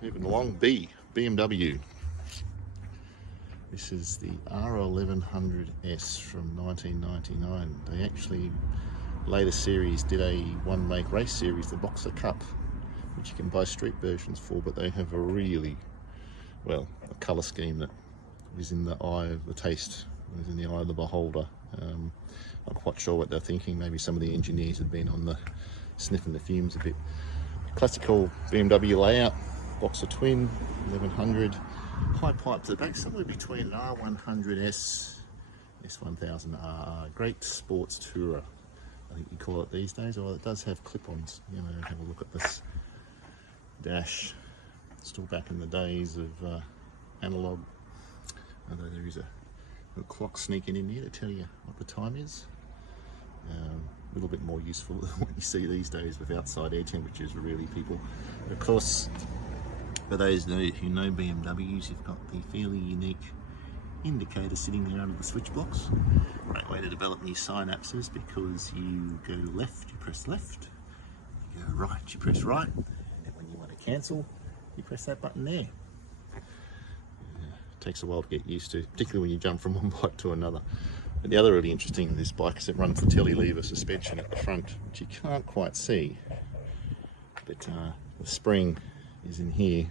Moving along, BMW. This is the R1100S from 1999. They actually, later series, did a one-make race series, the Boxer Cup, which you can buy street versions for, but they have a really, well, a colour scheme that is in the eye of the taste, is in the eye of the beholder. Not quite sure what they're thinking. Maybe some of the engineers have been on the sniffing the fumes a bit. Classical BMW layout, Boxer twin, 1100, high pipe to the back, somewhere between an R100S, S1000RR, great sports tourer, I think you call it these days. Although it does have clip-ons. You know, have a look at this dash, still back in the days of analog. Although there is a little clock sneaking in here to tell you what the time is. A little bit more useful than what you see these days with outside air temperatures, really, people. Of course, for those who know BMWs, you've got the fairly unique indicator sitting there under the switch box. Great way to develop new synapses, because you go left, you press left, you go right, you press right, and when you want to cancel, you press that button there. Takes a while to get used to, particularly when you jump from one bike to another. But the other really interesting with this bike is it runs the Telelever suspension at the front, which you can't quite see, but the spring is in here.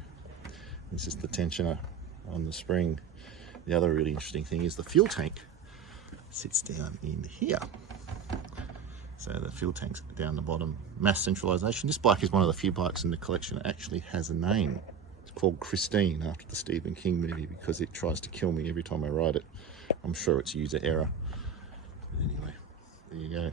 This is the tensioner on the spring. The other really interesting thing is the fuel tank sits down in here. So the fuel tank's down the bottom. Mass centralisation. This bike is one of the few bikes in the collection that actually has a name. It's called Christine, after the Stephen King movie, because it tries to kill me every time I ride it. I'm sure it's user error. But anyway, there you go.